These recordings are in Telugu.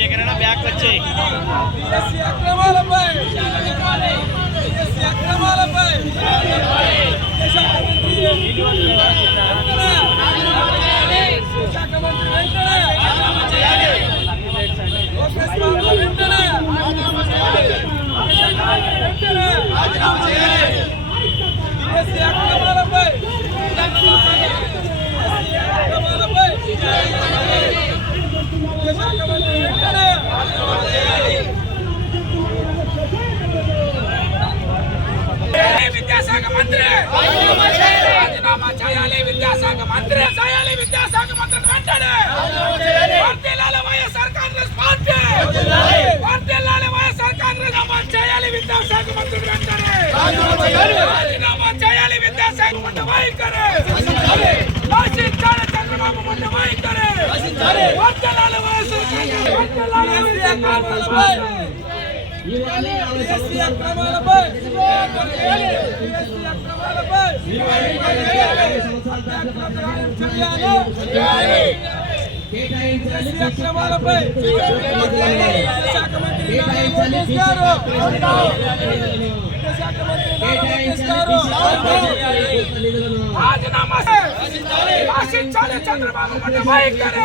శేఖరణ బ్యాక్ వచ్చే విద్యాశాఖ మంత్రి రాజీనామా చేయాలి. విద్యాశాఖ మంత్రి చేయాలి. విద్యాశాఖ మంత్రి వెంటనే వర్ధిల్లాలి వైఎస్ఆర్ కాంగ్రెస్ పార్టీ. వర్ధిల్లాలి వైఎస్ఆర్ కాంగ్రెస్ చేయాలి. విద్యాశాఖ మంత్రి వెంటనే రాజీనామా చేయాలి. విద్యాశాఖ మంత్రి వైఖరి చంద్రబాబు మంత్రి వైఖరి వర్ధిల్లాలి వైఎస్ఆర్ చంద్రబాబు మంత్రి వైఖరి.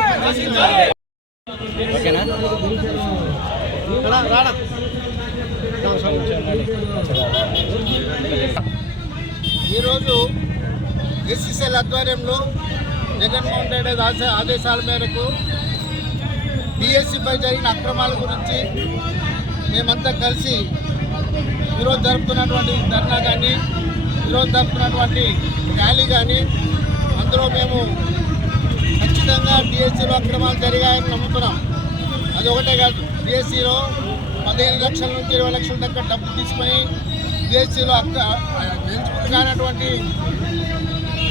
ఈరోజు ఎస్సీసీఎల్ ఆధ్వర్యంలో జగన్మోహన్ రెడ్డి ఆదేశాల మేరకు డిఎస్సిపై జరిగిన అక్రమాల గురించి మేమంతా కలిసి ఈరోజు జరుపుతున్నటువంటి ధర్నా కానీ ఈరోజు జరుపుతున్నటువంటి ర్యాలీ కానీ అందులో మేము ఖచ్చితంగా డిఎస్సిలో అక్రమాలు జరిగాయని నమ్ముతున్నాం. అది ఒకటే కాదు, డిఎస్సిలో 15 లక్షల నుంచి 20 లక్షల దాకా డబ్బు తీసుకొని డిఎస్సిలో ఎలిజిబుల్ కానటువంటి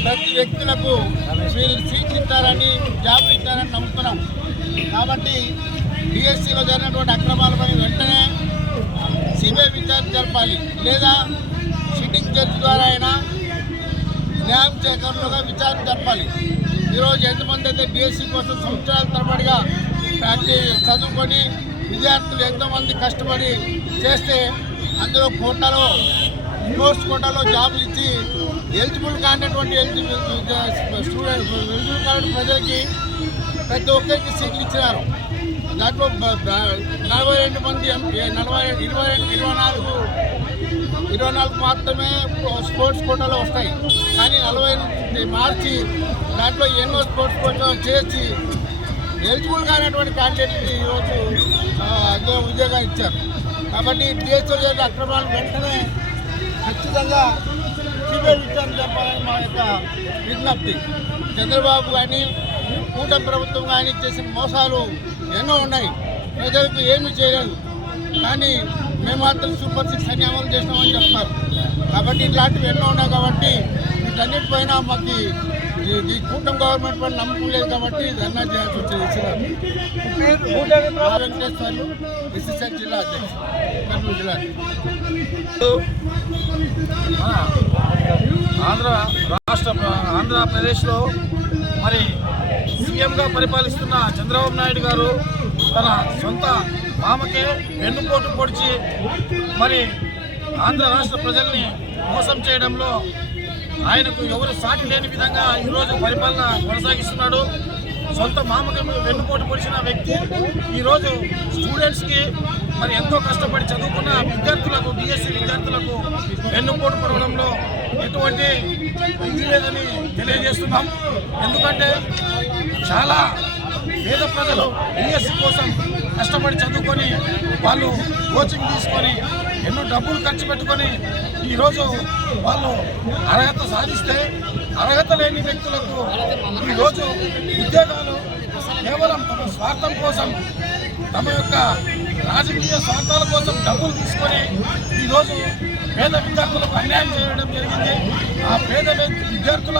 ప్రతి వ్యక్తులకు వీళ్ళు సీట్లు ఇస్తారని జాబులు ఇస్తారని నమ్ముతున్నాం. కాబట్టి డిఎస్సిలో జరిగినటువంటి అక్రమాలపై వెంటనే సిబిఐ విచారణ జరపాలి, లేదా సిట్టింగ్ జడ్జి ద్వారా అయినా న్యాయం చేకూరుగా విచారణ జరపాలి. ఈరోజు ఎంతమంది అయితే డిఎస్సి కోసం సంవత్సరాల తరబడిగా చదువుకొని విద్యార్థులు ఎంతోమంది కష్టపడి చేస్తే అందులో కోర్స్ కోటాలో జాబులు ఇచ్చి ఎలిజిబుల్ కానటువంటి స్టూడెంట్ ఎలిజిబుల్ కాని ప్రజలకి ప్రతి ఒక్కరికి సీట్లు ఇచ్చినారు. దాంట్లో 42 మంది 24 మాత్రమే స్పోర్ట్స్ కోటాలో వస్తాయి. కానీ 40 మార్చి దాంట్లో ఎన్నో స్పోర్ట్స్ కోటా చేర్చి ఎలిజిబుల్ కానటువంటి క్యాండిడేట్కి ఈరోజు అందులో ఉద్యోగాలు ఇచ్చారు. కాబట్టి డిఎస్సీ చేసే అక్రమాలు వెంటనే ఖచ్చితంగా సిబిఐ విచారణ చెప్పాలని మా యొక్క విజ్ఞప్తి. చంద్రబాబు కానీ కూటమి ప్రభుత్వం కానీ చేసిన మోసాలు ఎన్నో ఉన్నాయి, ప్రజలకు ఏమీ చేయలేదు. కానీ మేము మాత్రం సూపర్ 6 అని అమలు చేసినామని చెప్తున్నారు. కాబట్టి ఇట్లాంటివి ఎన్నో ఉన్నాయి. కాబట్టి వీటన్నిటిపైన మాకు ఈ కూటమి గవర్నమెంట్ పైన నమ్మకం లేదు. కాబట్టి ధర్నా చేయాల్సి వచ్చేది. వెంకటేశ్వర్లు ఎస్ఎస్ఎల్ జిల్లా అధ్యక్షుడు, కర్నూలు జిల్లా. ఆంధ్రప్రదేశ్లో మరి సీఎంగా పరిపాలిస్తున్న చంద్రబాబు నాయుడు గారు తన సొంత మామకే వెన్నుపోటు పొడిచి మరి ఆంధ్ర రాష్ట్ర ప్రజల్ని మోసం చేయడంలో ఆయనకు ఎవరు సాటి లేని విధంగా ఈరోజు పరిపాలన కొనసాగిస్తున్నాడు. సొంత మామకి వెన్నుపోటు పొడిచిన వ్యక్తి ఈరోజు స్టూడెంట్స్కి మరి ఎంతో కష్టపడి చదువుకున్న విద్యార్థులకు డిఎస్సి విద్యార్థులకు వెన్నుపోటు పడడంలో ఎటువంటి ఇది లేదని తెలియజేస్తున్నాం. ఎందుకంటే చాలా పేద ప్రజలు డిఎస్సి కోసం కష్టపడి చదువుకొని వాళ్ళు కోచింగ్ తీసుకొని ఎన్నో డబ్బులు ఖర్చు పెట్టుకొని ఈరోజు వాళ్ళు అర్హత సాధిస్తే అర్హత లేని వ్యక్తులకు ఈరోజు ఉద్యోగాలు కేవలం తమ స్వార్థం కోసం, తమ యొక్క రాజకీయ స్వార్థాల కోసం డబ్బులు తీసుకొని ఈరోజు పేద విద్యార్థులకు అన్యాయం చేయడం జరిగింది. ఆ పేద విద్యార్థుల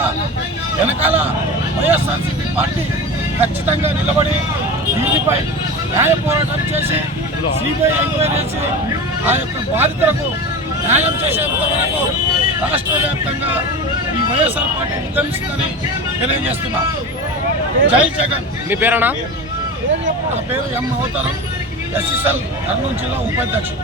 వెనకాల వైఎస్ఆర్సీపీ పార్టీ ఖచ్చితంగా నిలబడి దీనిపై న్యాయ పోరాటం చేసి సిబిఐ ఎంక్వైరీ చేసి ఆ యొక్క బాధితులకు న్యాయం చేసేంత వరకు రాష్ట్ర వ్యాప్తంగా ఈ వైఎస్ఆర్ పార్టీ ఉద్యమిస్తుందని తెలియజేస్తున్నాం. జై జగన్. మీ పేరేనా? నా పేరు ఎం అవతారం, ఎస్ఎస్ఎల్ కర్నూలు జిల్లా ఉపాధ్యక్షుడు.